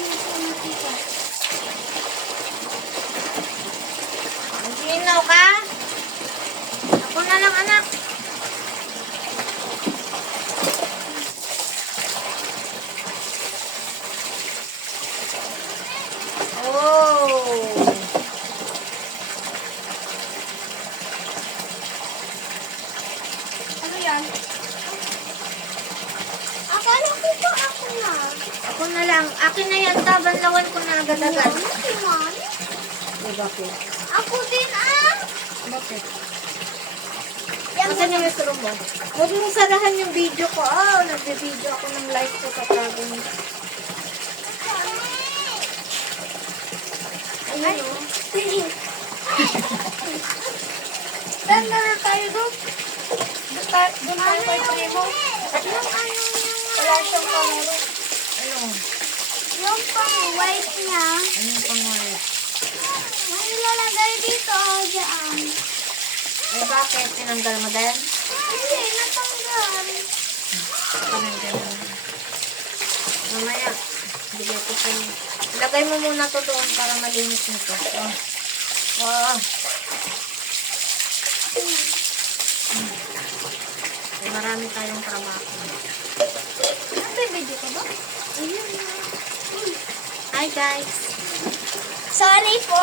ano po na tita. Magsinaw ka? Ako na lang, anak. Oh. Ano yan? Akala ko pa ako na. Ako na lang. Akin na yan, banlawan ko na agad-agad. Si Mami? Eh, bakit? Ako din ah. Bakit? Yan Asan yung restaurant mo? Huwag mong sarahan yung video ko. Oh, nagbe-video ako ng live ko sa province. Ayun o. Saan na tayo doon? Doon tayo kay Primo. Yung ano niya. Wala siyang kamero. Ano? Yung pang white niya. Ano yung pangalan? May ilalagay dito o dyan. Eh, bakit? Tinanggal mo din? Hindi, natanggal. Tinanggal mo. Mamaya. Bigay ko sa'yo. Ilagay mo muna to doon para malinis nito. Oh. Oh. Eh, marami tayong trabaho. Nagbibidyo ka ba? Ayun. Hi guys. Sorry po.